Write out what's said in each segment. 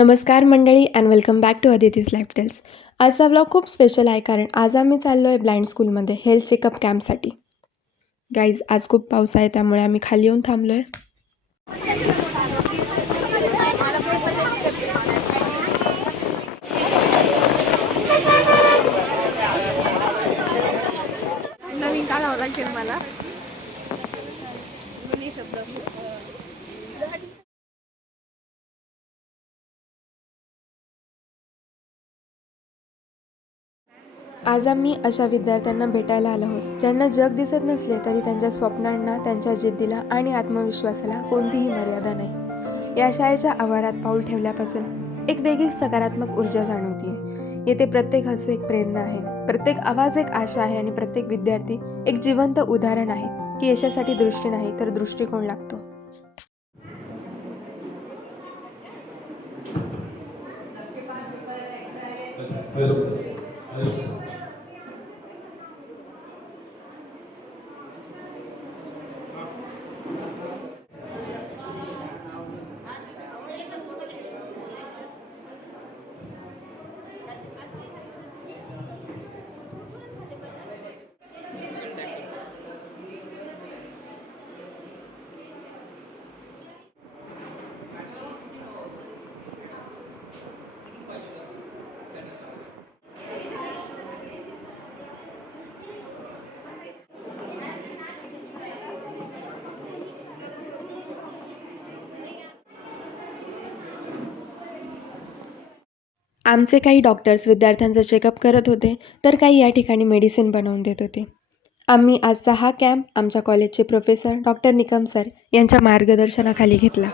नमस्कार मंडळी and welcome back to अदितीज लाईफस्टाईल्स. आजचा ब्लॉग खूप स्पेशल आहे कारण आज आम्ही चाललो आहे ब्लाइंड स्कूलमध्ये हेल्थ चेकअप कॅम्पसाठी. गाईज आज खूप पाऊस आहे त्यामुळे आम्ही खाली येऊन थांबलो आहे. नवीन काढावं लागेल मला. आज आम्ही अशा विद्यार्थ्यांना भेटायला आलो आहोत ज्यांना जग दिसत नसले तरी त्यांच्या स्वप्नांना, त्यांच्या जिद्दीला आणि आत्मविश्वासाला कोणतीही मर्यादा नाही. या शाळेच्या आवारात पाऊल ठेवल्यापासून एक वेगळी सकारात्मक ऊर्जा जाणवतीये. येथे प्रत्येक हसू एक प्रेरणा आहे, प्रत्येक आवाज एक आशा आहे आणि प्रत्येक विद्यार्थी एक जिवंत उदाहरण आहे की यशासाठी दृष्टी नाही तर दृष्टिकोन लागतो. आमचे काही डॉक्टर्स विद्यार्थ्यांचा चेकअप करत होते तर काही या ठिकाणी मेडिसिन बनवून देत होते. आम्ही आजचा हा कॅम्प आमच्या कॉलेजचे प्रोफेसर डॉक्टर निकम सर यांच्या मार्गदर्शनाखाली घेतला.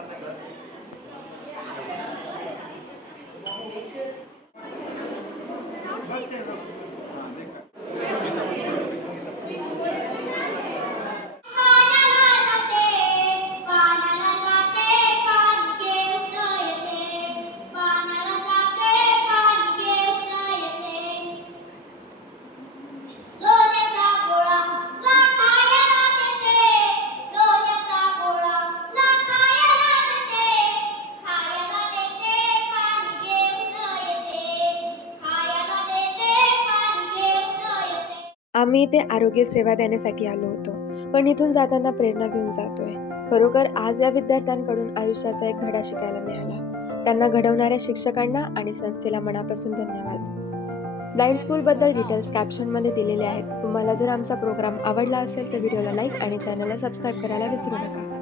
आम्ही इथे आरोग्य सेवा देण्यासाठी आलो होतो, पण इथून जाताना प्रेरणा घेऊन जातोय. खरोखर आज या विद्यार्थ्यांकडून आयुष्याचा एक धडा शिकायला मिळाला. त्यांना घडवणाऱ्या शिक्षकांना आणि संस्थेला मनापासून धन्यवाद. ब्लाइंड स्कूलबद्दल डिटेल्स कॅप्शनमध्ये दिलेले आहेत. तुम्हाला जर आमचा प्रोग्राम आवडला असेल तर व्हिडिओला लाईक आणि चॅनलला सबस्क्राईब करायला विसरू नका.